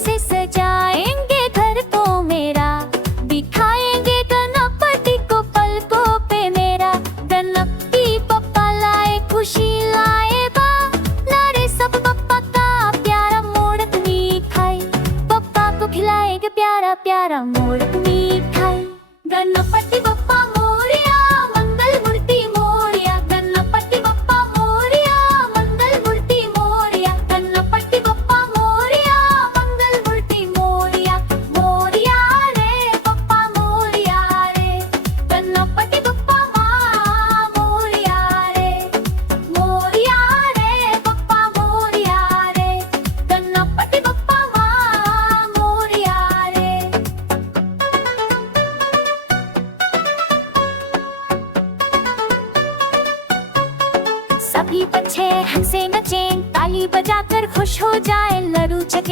से सजाएंगे घर को मेरा, दिखाएंगे गणपति को पलकों पे मेरा। गणपति बप्पा लाए खुशी लाए बा, नारे सब बप्पा का प्यारा मोदक मिठाई। बप्पा को खिलाएंगे प्यारा प्यारा मोदक मिठाई। गणपति बप्पा मोरया मंगल मूर्ति मोरया, गणपति बप्पा मोरया मंगल मूर्ति मोरया, गणपति बप्पा मोरया मंगल मूर्ति मोरया। मोरया रे बप्पा मोरया रे, गणपति बप्पा मां मोरया रे। मोरया रे बप्पा मोरया रे, गणपति बप्पा मां मोरया रे। सभी बच्चे हंसे नचें, ताली बजाकर खुश हो जाएं। लड्डू चखी